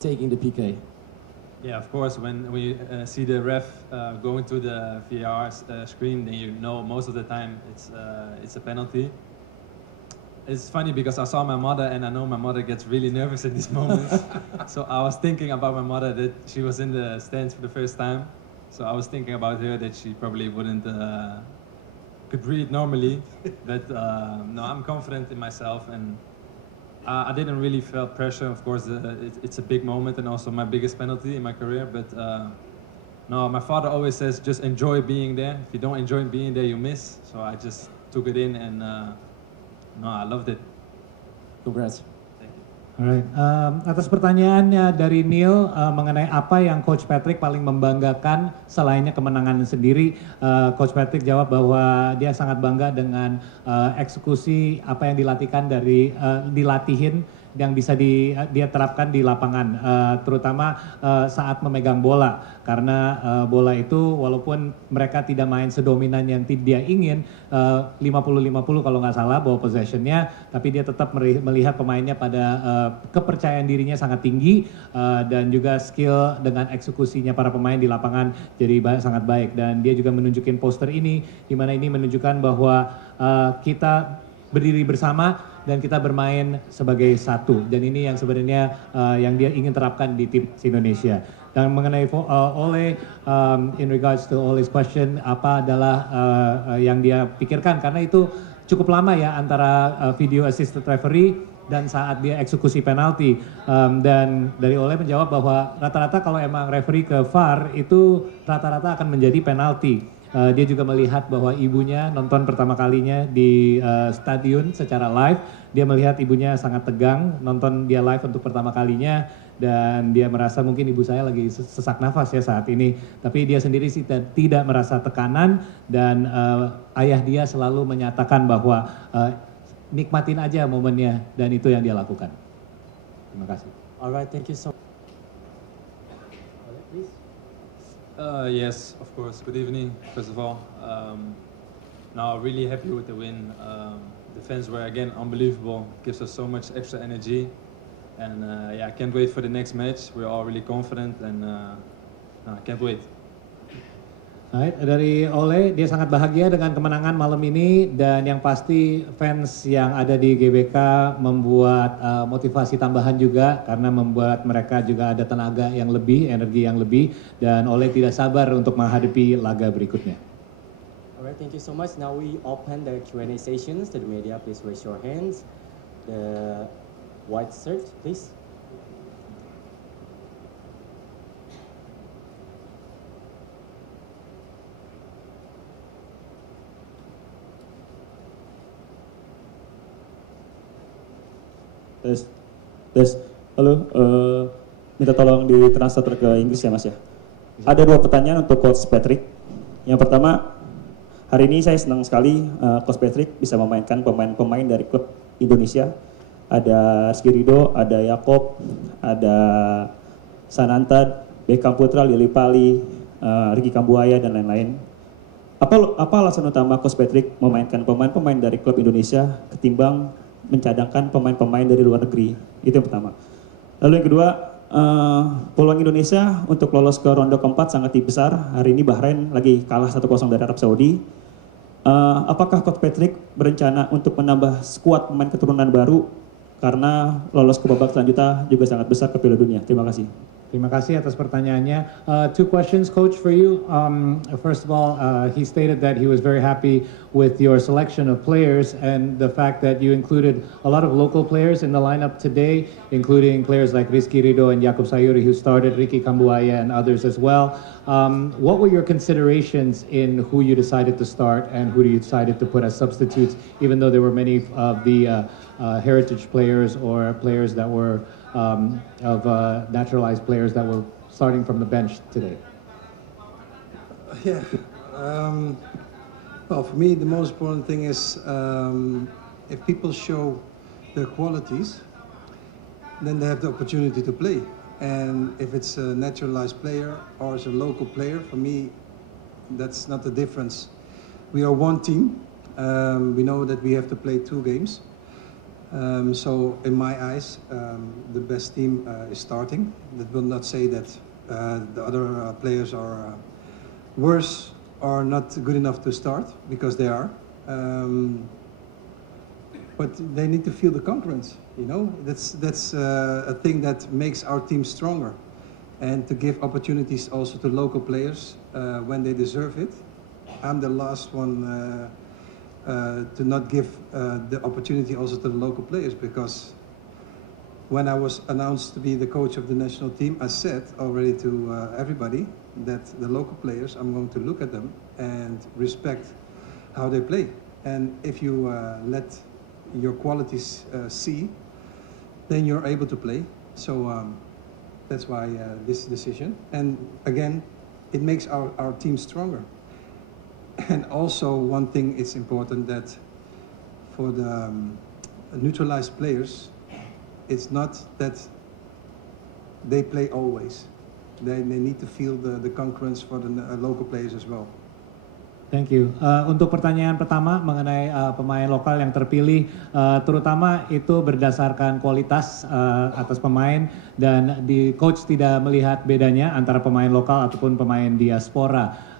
taking the PK? Yeah, of course. When we see the ref going to the VAR screen, then you know most of the time it's a penalty. It's funny because I saw my mother, and I know my mother gets really nervous at these moments. So I was thinking about my mother, that she was in the stands for the first time. So I was thinking about her, that she probably wouldn't could breathe normally. But no, I'm confident in myself, and I didn't really feel pressure. Of course, it's a big moment and also my biggest penalty in my career. But no, my father always says, just enjoy being there. If you don't enjoy being there, you miss. So I just took it in, and no, I loved it. Congrats. Alright, atas pertanyaannya dari Neil mengenai apa yang Coach Patrick paling membanggakan selainnya kemenangan sendiri, Coach Patrick jawab bahwa dia sangat bangga dengan eksekusi apa yang dilatihin yang bisa dia terapkan di lapangan, terutama saat memegang bola, karena bola itu walaupun mereka tidak main sedominan yang dia ingin, 50-50 kalau nggak salah bawa possessionnya, tapi dia tetap melihat pemainnya pada kepercayaan dirinya sangat tinggi, dan juga skill dengan eksekusinya para pemain di lapangan jadi sangat baik. Dan dia juga menunjukin poster ini, di mana ini menunjukkan bahwa kita berdiri bersama dan kita bermain sebagai satu, dan ini yang sebenarnya yang dia ingin terapkan di tim Indonesia. Dan mengenai Ole, in regards to Ole's question, apa adalah yang dia pikirkan, karena itu cukup lama ya antara video assisted referee dan saat dia eksekusi penalti, dan dari Ole menjawab bahwa rata-rata kalau emang referee ke VAR itu rata-rata akan menjadi penalti. Dia juga melihat bahwa ibunya nonton pertama kalinya di stadion secara live. Dia melihat ibunya sangat tegang, nonton dia live untuk pertama kalinya, dan dia merasa mungkin ibu saya lagi sesak nafas ya saat ini. Tapi dia sendiri sih tidak merasa tekanan, dan ayah dia selalu menyatakan bahwa nikmatin aja momennya, dan itu yang dia lakukan. Terima kasih. Alright, thank you so much. Yes, of course. Good evening, first of all. Now, really happy with the win. The fans were again unbelievable. Gives us so much extra energy, and yeah, I can't wait for the next match. We're all really confident, and I can't wait. Right, dari Ole, dia sangat bahagia dengan kemenangan malam ini, dan yang pasti fans yang ada di GBK membuat motivasi tambahan juga, karena membuat mereka juga ada tenaga yang lebih, energi yang lebih, dan Ole tidak sabar untuk menghadapi laga berikutnya. Alright, thank you so much. Now we open the Q&A sessions to the media. Please raise your hands. The white shirt, please. Tes, halo, minta tolong ditransfer ke Inggris ya Mas ya. Ada dua pertanyaan untuk Coach Patrick. Yang pertama, hari ini saya senang sekali Coach Patrick bisa memainkan pemain-pemain dari klub Indonesia. Ada Rizky Ridho, ada Yakob, ada Sananta, Beckham Putra, Lili Pali, Ricky Kambuaya, dan lain-lain. Apa alasan utama Coach Patrick memainkan pemain-pemain dari klub Indonesia ketimbang mencadangkan pemain-pemain dari luar negeri? Itu yang pertama. Lalu yang kedua, peluang Indonesia untuk lolos ke ronde keempat sangat besar. Hari ini Bahrain lagi kalah 1-0 dari Arab Saudi. Apakah Coach Patrick berencana untuk menambah skuad pemain keturunan baru, karena lolos ke babak selanjutnya juga sangat besar ke Piala Dunia? Terima kasih. Terima kasih atas pertanyaannya. Two questions, Coach, for you. First of all, he stated that he was very happy with your selection of players and the fact that you included a lot of local players in the lineup today, including players like Rizky Ridho and Yakob Sayuri, who started, Ricky Kambuaya and others as well. What were your considerations in who you decided to start and who you decided to put as substitutes, even though there were many of the heritage players or players that were naturalized players that were starting from the bench today? Yeah. Well, for me, the most important thing is if people show their qualities, then they have the opportunity to play. And if it's a naturalized player or it's a local player, for me, that's not the difference. We are one team. We know that we have to play 2 games. So in my eyes, the best team is starting. That will not say that the other players are worse or not good enough to start, because they are. But they need to feel the concurrence. You know, that's a thing that makes our team stronger, and to give opportunities also to local players when they deserve it. I'm the last one to not give the opportunity also to the local players, because when I was announced to be the coach of the national team, I said already to everybody that the local players, I'm going to look at them and respect how they play. And if you let your qualities see, then you're able to play. So that's why this decision. And again, it makes our team stronger. And also one thing is important, that for the neutralized players, it's not that they play always. They need to feel the concurrence for the local players as well. Thank you. Untuk pertanyaan pertama mengenai pemain lokal yang terpilih, terutama itu berdasarkan kualitas atas pemain, dan di coach tidak melihat bedanya antara pemain lokal ataupun pemain diaspora.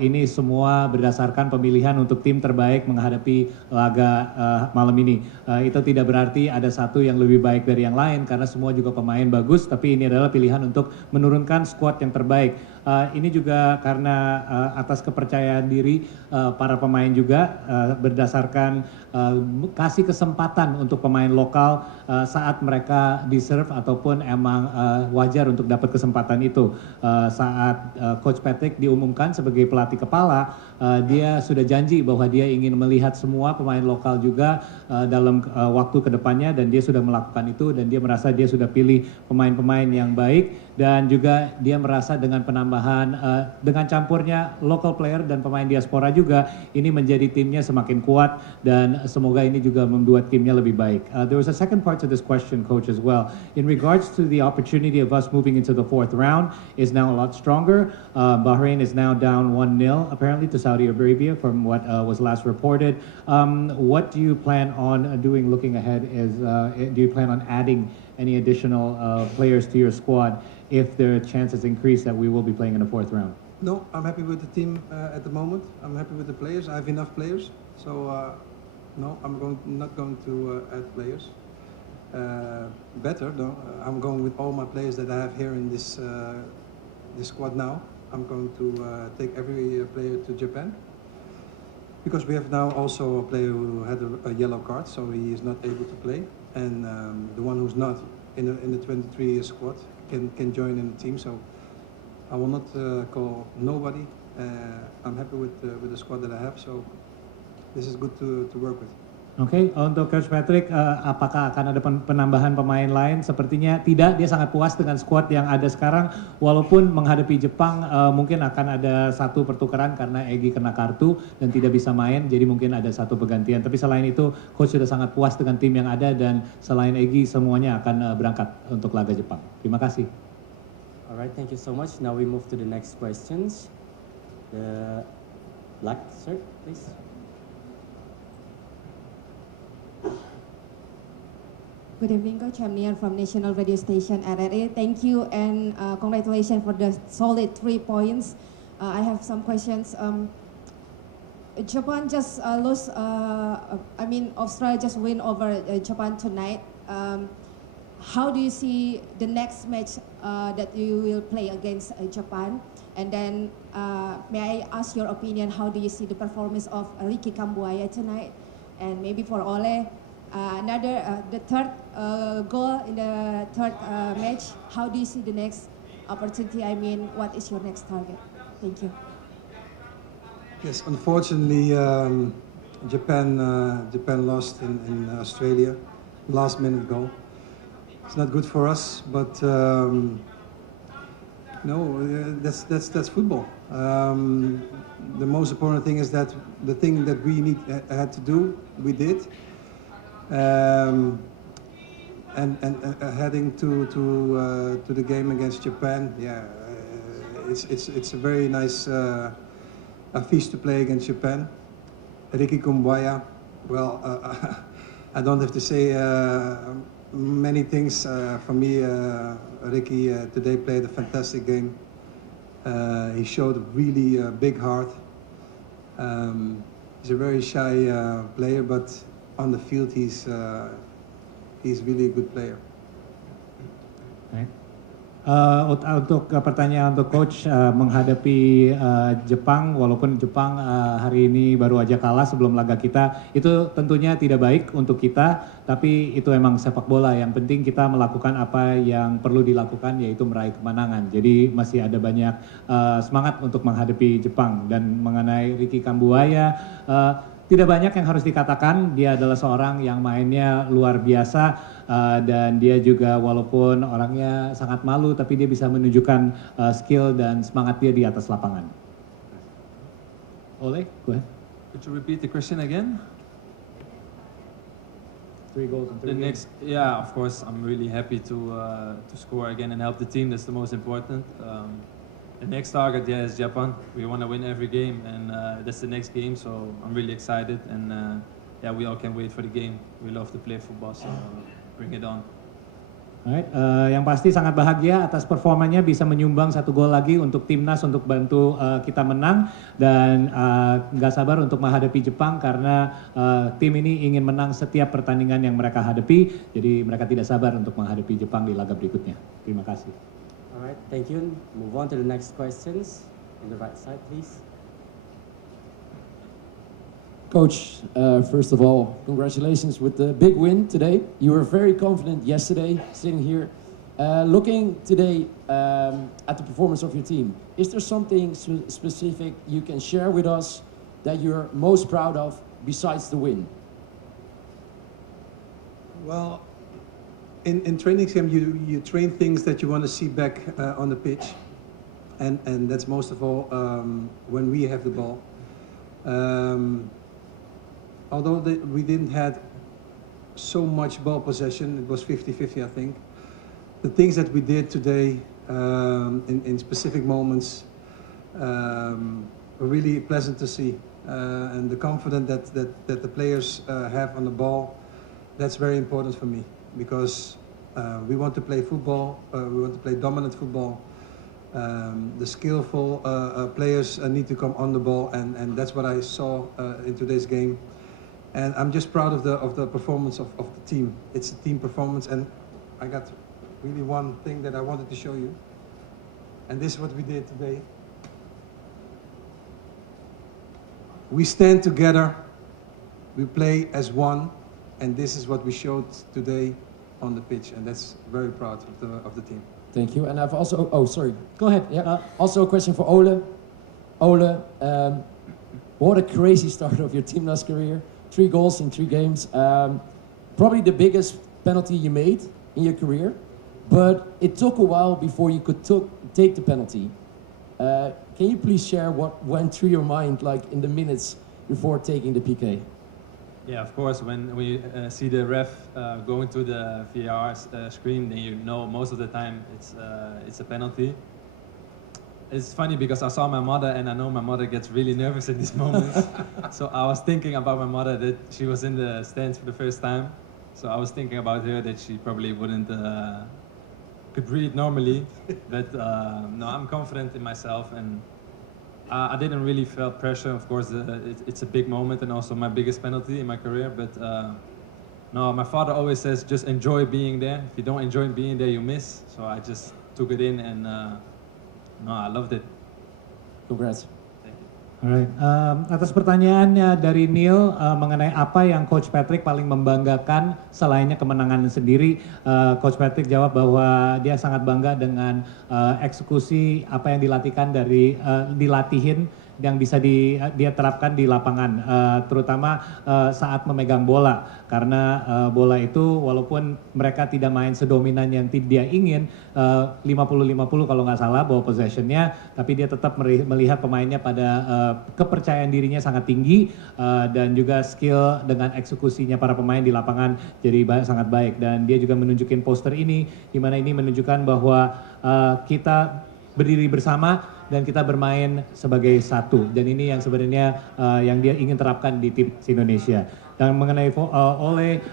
Ini semua berdasarkan pemilihan untuk tim terbaik menghadapi laga malam ini. Itu tidak berarti ada satu yang lebih baik dari yang lain, karena semua juga pemain bagus, tapi ini adalah pilihan untuk menurunkan skuad yang terbaik. Ini juga karena atas kepercayaan diri para pemain juga, berdasarkan kasih kesempatan untuk pemain lokal saat mereka deserve ataupun emang wajar untuk dapat kesempatan itu. Saat Coach Patrick diumumkan sebagai pelatih kepala, dia sudah janji bahwa dia ingin melihat semua pemain lokal juga dalam waktu kedepannya, dan dia sudah melakukan itu, dan dia merasa dia sudah pilih pemain-pemain yang baik, dan juga dia merasa dengan penambahan dengan campurnya local player dan pemain diaspora juga, ini menjadi timnya semakin kuat, dan semoga ini juga membuat timnya lebih baik. There was a second part to this question, Coach, as well. In regards to the opportunity of us moving into the fourth round is now a lot stronger. Bahrain is now down 1-0 apparently to Saudi Arabia from what was last reported. What do you plan on doing looking ahead? Do you plan on adding any additional players to your squad if the chances increase that we will be playing in the fourth round? No, I'm happy with the team at the moment. I'm happy with the players. I have enough players. So no, not going to add players. Better though, I'm going with all my players that I have here in this squad now. I'm going to take every player to Japan, because we have now also a player who had a yellow card, so he is not able to play, and the one who's not in the 23 squad can join in the team. So I will not call nobody. I'm happy with the squad that I have, so this is good to work with. Oke, untuk Coach Patrick, apakah akan ada penambahan pemain lain? Sepertinya tidak, dia sangat puas dengan skuad yang ada sekarang. Walaupun menghadapi Jepang mungkin akan ada satu pertukaran karena Egy kena kartu dan tidak bisa main, jadi mungkin ada satu pergantian. Tapi selain itu, Coach sudah sangat puas dengan tim yang ada, dan selain Egy semuanya akan berangkat untuk laga Jepang. Terima kasih. Alright, thank you so much. Now we move to the next questions. The black shirt, please. Good evening, Coach. I'm Nian from National Radio Station RRA. Thank you and congratulations for the solid 3 points. I have some questions. Japan just lost. Australia just win over Japan tonight. How do you see the next match that you will play against Japan? And then, may I ask your opinion? How do you see the performance of Ricky Kambuaya tonight? And maybe for Ole. The third goal in the third match. How do you see the next opportunity? I mean, what is your next target? Thank you. Yes, unfortunately, Japan lost in Australia, last minute goal. It's not good for us, but that's football. The most important thing is that the thing that we had to do, we did. And heading to the game against Japan, it's a very nice a feast to play against Japan. Ricky Kambuaya, well, I don't have to say many things. For me, Ricky today played a fantastic game. He showed a really big heart. He's a very shy player, but on the field he's really a good player. Right. Untuk pertanyaan untuk coach menghadapi Jepang, walaupun Jepang hari ini baru aja kalah sebelum laga kita, itu tentunya tidak baik untuk kita, tapi itu emang sepak bola. Yang penting kita melakukan apa yang perlu dilakukan, yaitu meraih kemenangan. Jadi masih ada banyak semangat untuk menghadapi Jepang. Dan mengenai Ricky Kambuaya, tidak banyak yang harus dikatakan. Dia adalah seorang yang mainnya luar biasa. Dan dia juga walaupun orangnya sangat malu, tapi dia bisa menunjukkan skill dan semangat dia di atas lapangan. Ole, go ahead. Could you repeat the question again? 3 goals in 3 The games. next, yeah, of course, I'm really happy to score again and help the team. That's the most important. The next target, yeah, is Japan. We want to win every game, and that's the next game. So I'm really excited, and yeah, we all can wait for the game. We love to play football, so bring it on. Alright, yang pasti sangat bahagia atas performanya, bisa menyumbang 1 gol lagi untuk timnas untuk bantu kita menang, dan nggak sabar untuk menghadapi Jepang karena tim ini ingin menang setiap pertandingan yang mereka hadapi, jadi mereka tidak sabar untuk menghadapi Jepang di laga berikutnya. Terima kasih. Alright, thank you. Move on to the next questions. On the right side, please. Coach, first of all, congratulations with the big win today. You were very confident yesterday, sitting here. Looking today at the performance of your team, is there something specific you can share with us that you're most proud of besides the win? Well, in training camp, you train things that you want to see back on the pitch, and that's most of all when we have the ball. Although we didn't have so much ball possession, it was 50-50, I think. The things that we did today in specific moments were really pleasant to see. And the confidence that the players have on the ball, that's very important for me. Because we want to play football, we want to play dominant football. The skillful players need to come on the ball, and that's what I saw in today's game. And I'm just proud of the performance of the team. It's a team performance, and I got really one thing that I wanted to show you. And this is what we did today. We stand together, we play as one, and this is what we showed today on the pitch, and that's very proud of the team. Thank you. And I've also, oh, sorry. Go ahead. Yeah. Also a question for Ole. Ole, what a crazy start of your Timnas career. 3 goals in 3 games. Probably the biggest penalty you made in your career, but it took a while before you could take the penalty. Can you please share what went through your mind, like in the minutes before taking the PK? Yeah, of course, when we see the ref going to the VAR screen, then you know most of the time it's a penalty. It's funny because I saw my mother, and I know my mother gets really nervous at these moments. So I was thinking about my mother, that she was in the stands for the first time. So I was thinking about her, that she probably wouldn't could breathe normally. But no, I'm confident in myself, and I didn't really feel pressure. Of course, it's a big moment and also my biggest penalty in my career. But no, my father always says, just enjoy being there. If you don't enjoy being there, you miss. So I just took it in, and no, I loved it. Congrats. Alright, atas pertanyaannya dari Neil mengenai apa yang Coach Patrick paling membanggakan selainnya kemenangan sendiri, Coach Patrick jawab bahwa dia sangat bangga dengan eksekusi apa yang dilatihin yang bisa dia terapkan di lapangan, terutama saat memegang bola, karena bola itu walaupun mereka tidak main sedominan yang dia ingin, 50-50 kalau nggak salah ball possessionnya, tapi dia tetap melihat pemainnya pada kepercayaan dirinya sangat tinggi, dan juga skill dengan eksekusinya para pemain di lapangan jadi sangat baik. Dan dia juga menunjukin poster ini, di mana ini menunjukkan bahwa kita berdiri bersama dan kita bermain sebagai satu. Dan ini yang sebenarnya yang dia ingin terapkan di tim Indonesia. Dan mengenai Ole,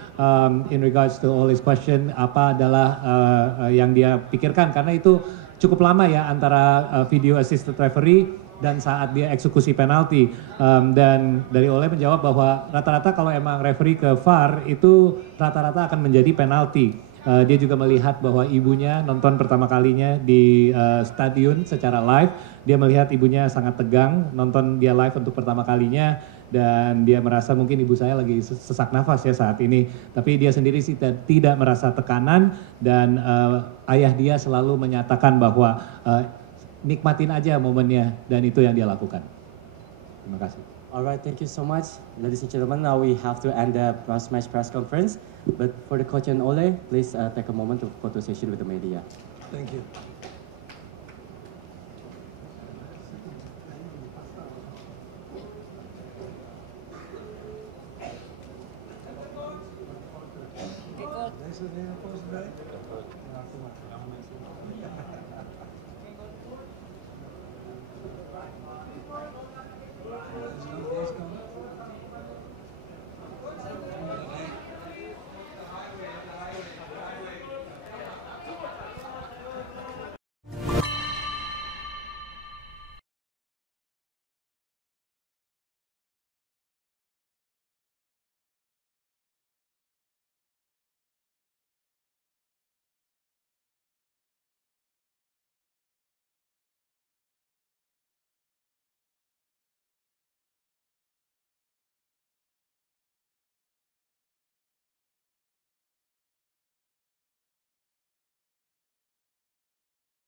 in regards to Ole's question, apa adalah yang dia pikirkan, karena itu cukup lama ya antara video assisted referee dan saat dia eksekusi penalti. Dan dari Ole menjawab bahwa rata-rata kalau emang referee ke VAR itu rata-rata akan menjadi penalti. Dia juga melihat bahwa ibunya nonton pertama kalinya di stadion secara live. Dia melihat ibunya sangat tegang nonton dia live untuk pertama kalinya. Dan dia merasa mungkin ibu saya lagi sesak nafas ya saat ini. Tapi dia sendiri sih tidak merasa tekanan dan ayah dia selalu menyatakan bahwa nikmatin aja momennya dan itu yang dia lakukan. Terima kasih. Alright, thank you so much. Ladies and gentlemen, now we have to end the post-match press conference. But for the coach and Ole, please take a moment to photo session with the media. Thank you. Deze dingen volgens mij.